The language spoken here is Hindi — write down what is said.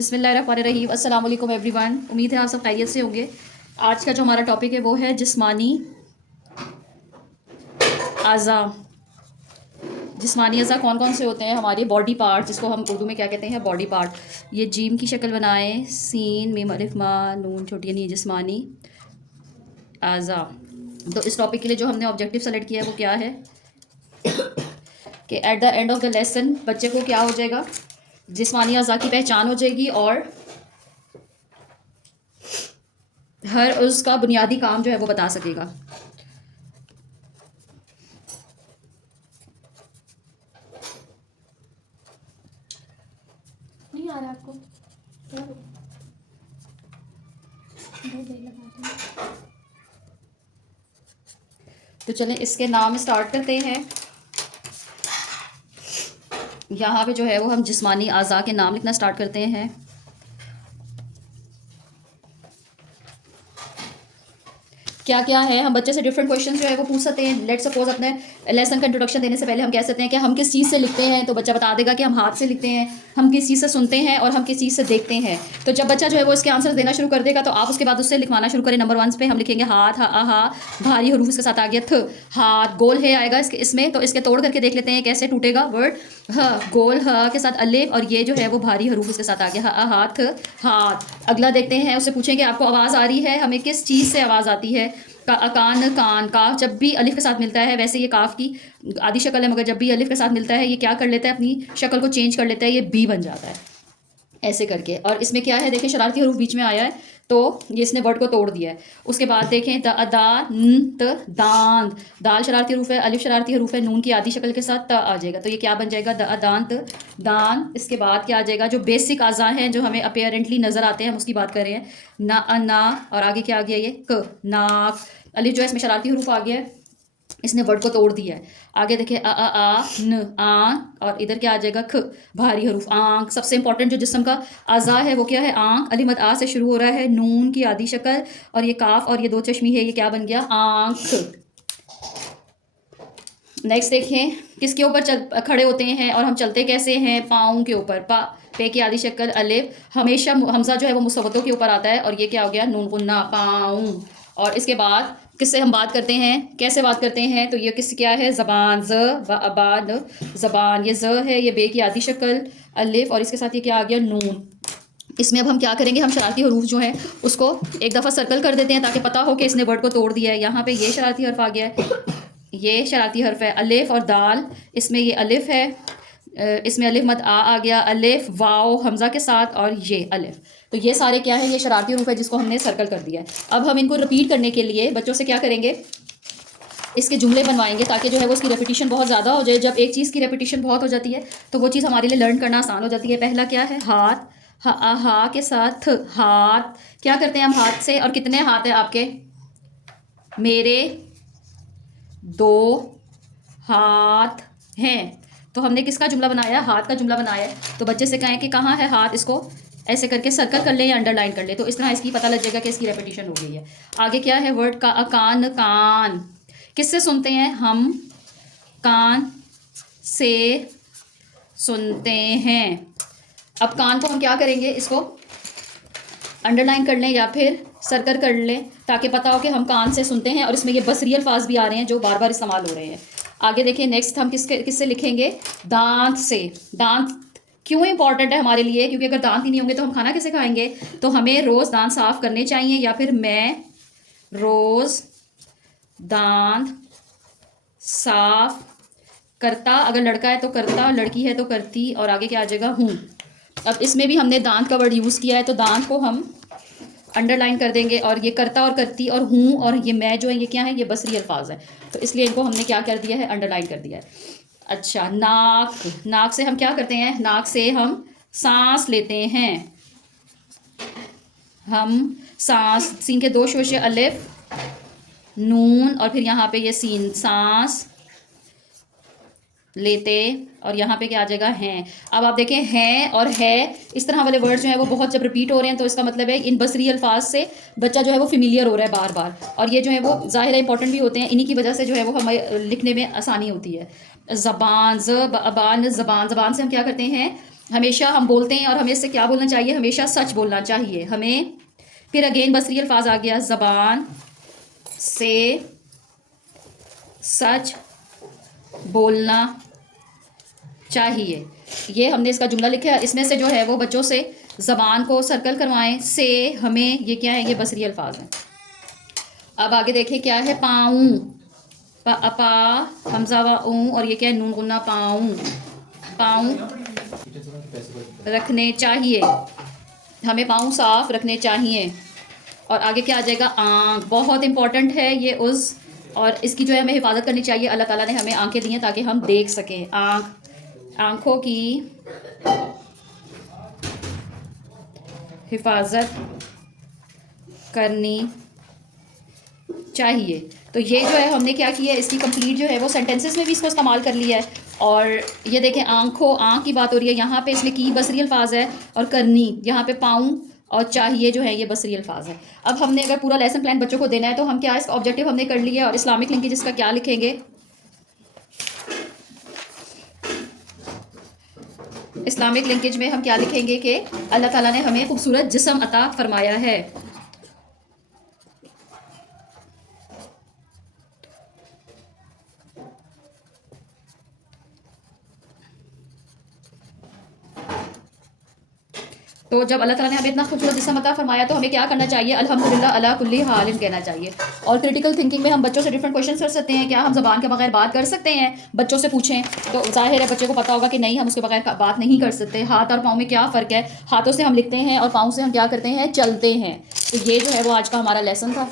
बिस्मिल्लाहिर्रहमानिर्रहीम। अस्सलाम वालेकुम एवरीवन। उम्मीद है आप सब खैरियत से होंगे। आज का जो हमारा टॉपिक है वो है जिस्मानी अज़ा। जिस्मानी अज़ा कौन कौन से होते हैं? हमारे बॉडी पार्ट, जिसको हम उर्दू में क्या कहते हैं, बॉडी पार्ट। ये जीम की शक्ल बनाएं, सीन मीम अलिफ मा नून छोटी यानी जिस्मानी अज़ा। तो इस टॉपिक के लिए जो हमने ऑब्जेक्टिव सेलेक्ट किया है वो क्या है कि at the end of the lesson बच्चे को क्या हो जाएगा, जिस्मानी अज़ा की पहचान हो जाएगी और हर उसका बुनियादी काम जो है वो बता सकेगा। नहीं आ रहा आपको? तो चलें इसके नाम स्टार्ट करते हैं। यहाँ पे जो है वो हम जिस्मानी अज़ा के नाम लिखना स्टार्ट करते हैं। क्या क्या है, हम बच्चे से डिफरेंट क्वेश्चन जो है वो पूछ सकते हैं। लेट सपोज अपने लेसन का इंट्रोडक्शन देने से पहले हम कह सकते हैं कि हम किस चीज़ से लिखते हैं, तो बच्चा बता देगा कि हम हाथ से लिखते हैं, हम किस चीज़ से सुनते हैं और हम किस चीज़ से देखते हैं। तो जब बच्चा जो है वो इसके आंसर देना शुरू कर देगा तो आप उसके बाद उससे लिखवाना शुरू करें। नंबर 1 पे हम लिखेंगे हाथ, हा हा, भारी हरूफ इसके साथ आ गया थ, हाथ गोल है आएगा इसमें, तो इसके तोड़ करके देख लेते हैं कैसे टूटेगा वर्ड। ह गोल ह के साथ अलिफ और ये जो है वो भारी हरूफ इसके साथ आ गया हाथ हाथ। अगला देखते हैं, उससे पूछेंगे आपको आवाज़ आ रही है, हमें किस चीज़ से आवाज़ आती है। कान कान, काफ जब भी अलिफ के साथ मिलता है, वैसे ये काफ की आधी शक्ल है मगर जब भी अलिफ के साथ मिलता है ये क्या कर लेता है, अपनी शक्ल को चेंज कर लेता है, ये बी बन जाता है ऐसे करके। और इसमें क्या है, देखिए शरारती हरूफ बीच में आया है तो ये इसने वर्ड को तोड़ दिया है। उसके बाद देखें दा न त दांत, दाल शरारती हरूफ है, अलिफ शरारती हरूफ है, नून की आधी शक्ल के साथ त आ जाएगा, तो ये क्या बन जाएगा दांत दान। इसके बाद क्या आ जाएगा, जो बेसिक अज़ा हैं जो हमें अपेरेंटली नज़र आते हैं हम उसकी बात कर रहे हैं, ना और आगे क्या आ गया, ये क नाक। अलिफ जो है इसमें शरारती हरूफ आ गया है, इसने वर्ड को तोड़ दिया है। आगे देखिए आ न आ, और इधर क्या आ जाएगा ख, भारी हरूफ आंख। सबसे इंपॉर्टेंट जो जिस्म का अज़ा है वो क्या है, आंख। अली मद आ से शुरू हो रहा है, नून की आधी शक्ल और ये काफ और ये दो चश्मी है, ये क्या बन गया, आंख। नेक्स्ट देखें, किसके ऊपर खड़े होते हैं और हम चलते कैसे हैं, पाँव के ऊपर। पे की आधी शक्ल अलिफ, हमेशा हमजा जो है वो मुसव्वतों के ऊपर आता है और ये क्या हो गया, नून गुन्ना पाँव। और इसके बाद किससे हम बात करते हैं, कैसे बात करते हैं, तो ये किस क्या है, ज़बान, ज़बान ज़बान, ये ज़ है, ये बे की आधी शक्ल अलिफ और इसके साथ ये क्या आ गया, नून। इसमें अब हम क्या करेंगे, हम शरारती हरूफ जो है उसको एक दफ़ा सर्कल कर देते हैं ताकि पता हो कि इसने वर्ड को तोड़ दिया है। यहाँ पे ये शरारती हर्फ आ गया है, ये शरारती हर्फ है अलिफ और दाल, इसमें ये अलिफ है, इसमें अलिफ मद आ गया, अलिफ वाओ हमज़ा के साथ और ये अलिफ। तो ये सारे क्या है, ये शरारती हरूफ है जिसको हमने सर्कल कर दिया है। अब हम इनको रिपीट करने के लिए बच्चों से क्या करेंगे, इसके जुमले बनवाएंगे ताकि जो है वो उसकी रेपिटेशन बहुत ज़्यादा हो जाए। जब एक चीज़ की रेपिटेशन बहुत हो जाती है तो वो चीज़ हमारे लिए लर्न करना आसान हो जाती है। पहला क्या है, हाथ, हा के साथ हाथ। क्या करते हैं हम हाथ से, और कितने हाथ हैं आपके, मेरे 2 हाथ हैं। तो हमने किसका जुमला बनाया, हाथ का जुमला बनाया है। तो बच्चे से कहें कि कहाँ है हाथ, इसको ऐसे करके सर्कल कर ले या अंडरलाइन कर ले, तो इस तरह इसकी पता लग जाएगा कि इसकी रेपिटेशन हो गई है। आगे क्या है, वर्ड का कान, कान किससे सुनते हैं, हम कान से सुनते हैं। अब कान को हम क्या करेंगे, इसको अंडरलाइन कर लें या फिर सर्कल कर लें ताकि पता हो कि हम कान से सुनते हैं। और इसमें ये बसरी अल्फाज भी आ रहे हैं जो बार बार इस्तेमाल हो रहे हैं। आगे देखिए, नेक्स्ट हम किससे लिखेंगे, दांत से। दांत क्यों इंपॉर्टेंट है हमारे लिए, क्योंकि अगर दांत ही नहीं होंगे तो हम खाना कैसे खाएंगे। तो हमें रोज़ दांत साफ़ करने चाहिए, या फिर मैं रोज़ दांत साफ करता, अगर लड़का है तो करता, लड़की है तो करती, और आगे क्या आ जाएगा, हूँ। अब इसमें भी हमने दांत का वर्ड यूज़ किया है तो दांत को हम अंडरलाइन कर देंगे, और ये करता और करती और हूँ और ये मैं जो है ये क्या है, ये बसरी अल्फाज है, तो इसलिए इनको हमने क्या कर दिया है, अंडरलाइन कर दिया है। अच्छा, नाक, नाक से हम क्या करते हैं, नाक से हम सांस लेते हैं। हम सांस, सीन के 2 शोशे अलिफ नून और फिर यहाँ पे ये सीन, सांस लेते, और यहाँ पे क्या आ जाएगा, हैं। अब आप देखें, हैं और है, इस तरह वाले वर्ड जो है वो बहुत जब रिपीट हो रहे हैं तो इसका मतलब है इन बसरी अल्फाज से बच्चा जो है वो फेमिलियर हो रहा है बार बार, और ये जो है वो ज़ाहिर है इंपॉर्टेंट भी होते हैं, इन्हीं की वजह से जो है वो हमें लिखने में आसानी होती है। ज़बान, ज़बान, ज़बान, ज़बान से हम क्या करते हैं, हमेशा हम बोलते हैं और हमें इससे क्या बोलना चाहिए, हमेशा सच बोलना चाहिए हमें। फिर अगेन बसरी अल्फाज आ गया, ज़बान से सच बोलना चाहिए। ये हमने इसका जुमला लिखा है, इसमें से जो है वो बच्चों से ज़बान को सर्कल करवाएं, से हमें, ये क्या है, ये बसरी अल्फाज हैं। अब आगे देखें क्या है, पाऊँ, पा हमजा व ऊँ, और ये क्या है, नून गुन्ना, पाऊँ, पाऊँ रखने चाहिए, हमें पाँव साफ रखने चाहिए। और आगे क्या आ जाएगा, आँख, बहुत इंपॉर्टेंट है ये उस, और इसकी जो है हमें हिफाजत करनी चाहिए। अल्लाह ताला ने हमें आंखें दी हैं ताकि हम देख सकें। आँखों की हिफाजत करनी चाहिए। तो ये जो है हमने क्या किया है, इसकी कंप्लीट जो है वो सेंटेंसेस में भी इसको इस्तेमाल कर लिया है। और ये देखें, आँखों, आँख की बात हो रही है यहाँ पे, इसमें की बसरी अल्फाज है, और करनी यहाँ पे पाऊँ, और चाहिए जो है ये बसरी अल्फाज है। अब हमने अगर पूरा लेसन प्लान बच्चों को देना है तो हम क्या, इसका ऑब्जेक्टिव हमने कर लिया है। और इस्लामिक लिंकेज इसका क्या लिखेंगे, इस्लामिक लिंकेज में हम क्या लिखेंगे कि अल्लाह ताला ने हमें खूबसूरत जिस्म अता फरमाया है। तो जब अल्लाह ताला ने हमें इतना खूबसूरत जिस्म अता फरमाया तो हमें क्या करना चाहिए, अल्हम्दुलिल्लाह अला कुल्ली हालिन कहना चाहिए। और क्रिटिकल थिंकिंग में हम बच्चों से डिफरेंट क्वेश्चन कर सकते हैं, क्या हम ज़बान के बगैर बात कर सकते हैं, बच्चों से पूछें तो जाहिर है बच्चे को पता होगा कि नहीं, हम उसके बगैर बात नहीं कर सकते। हाथ और पाँव में क्या फ़र्क है, हाथों से हम लिखते हैं और पाँव से हम क्या करते हैं, चलते हैं। तो ये जो है वो आज का हमारा लेसन था।